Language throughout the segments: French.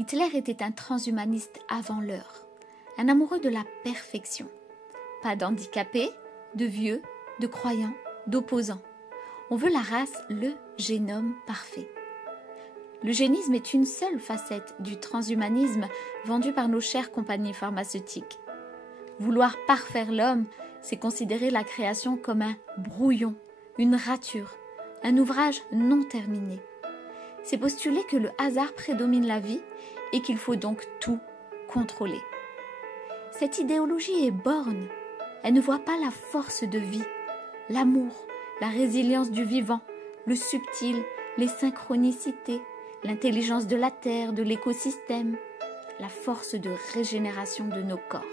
Hitler était un transhumaniste avant l'heure, un amoureux de la perfection. Pas d'handicapés, de vieux, de croyants, d'opposants. On veut la race, le génome parfait. L'eugénisme est une seule facette du transhumanisme vendu par nos chères compagnies pharmaceutiques. Vouloir parfaire l'homme, c'est considérer la création comme un brouillon, une rature, un ouvrage non terminé. C'est postuler que le hasard prédomine la vie et qu'il faut donc tout contrôler. Cette idéologie est borne. Elle ne voit pas la force de vie, l'amour, la résilience du vivant, le subtil, les synchronicités, l'intelligence de la terre, de l'écosystème, la force de régénération de nos corps.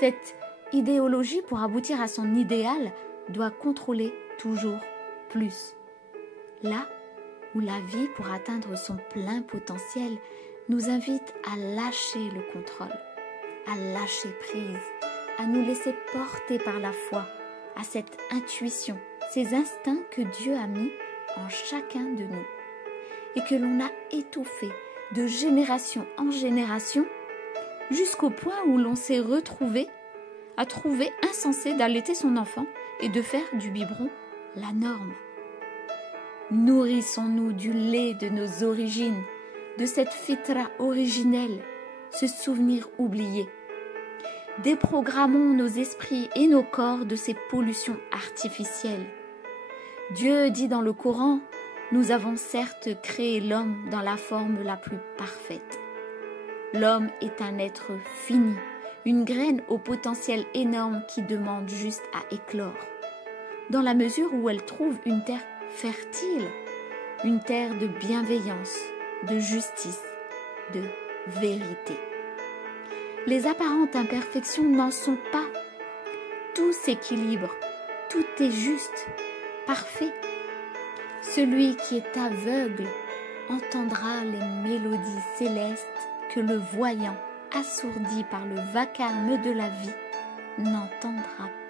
Cette idéologie, pour aboutir à son idéal, doit contrôler toujours plus. Là où la vie, pour atteindre son plein potentiel, nous invite à lâcher le contrôle, à lâcher prise, à nous laisser porter par la foi, à cette intuition, ces instincts que Dieu a mis en chacun de nous et que l'on a étouffés de génération en génération jusqu'au point où l'on s'est retrouvé à trouver insensé d'allaiter son enfant et de faire du biberon la norme. Nourrissons-nous du lait de nos origines, de cette fitra originelle, ce souvenir oublié. Déprogrammons nos esprits et nos corps de ces pollutions artificielles. Dieu dit dans le Coran, nous avons certes créé l'homme dans la forme la plus parfaite. L'homme est un être fini, une graine au potentiel énorme qui demande juste à éclore, dans la mesure où elle trouve une terre fertile, une terre de bienveillance, de justice, de vérité. Les apparentes imperfections n'en sont pas. Tout s'équilibre, tout est juste, parfait. Celui qui est aveugle entendra les mélodies célestes que le voyant, assourdi par le vacarme de la vie, n'entendra pas.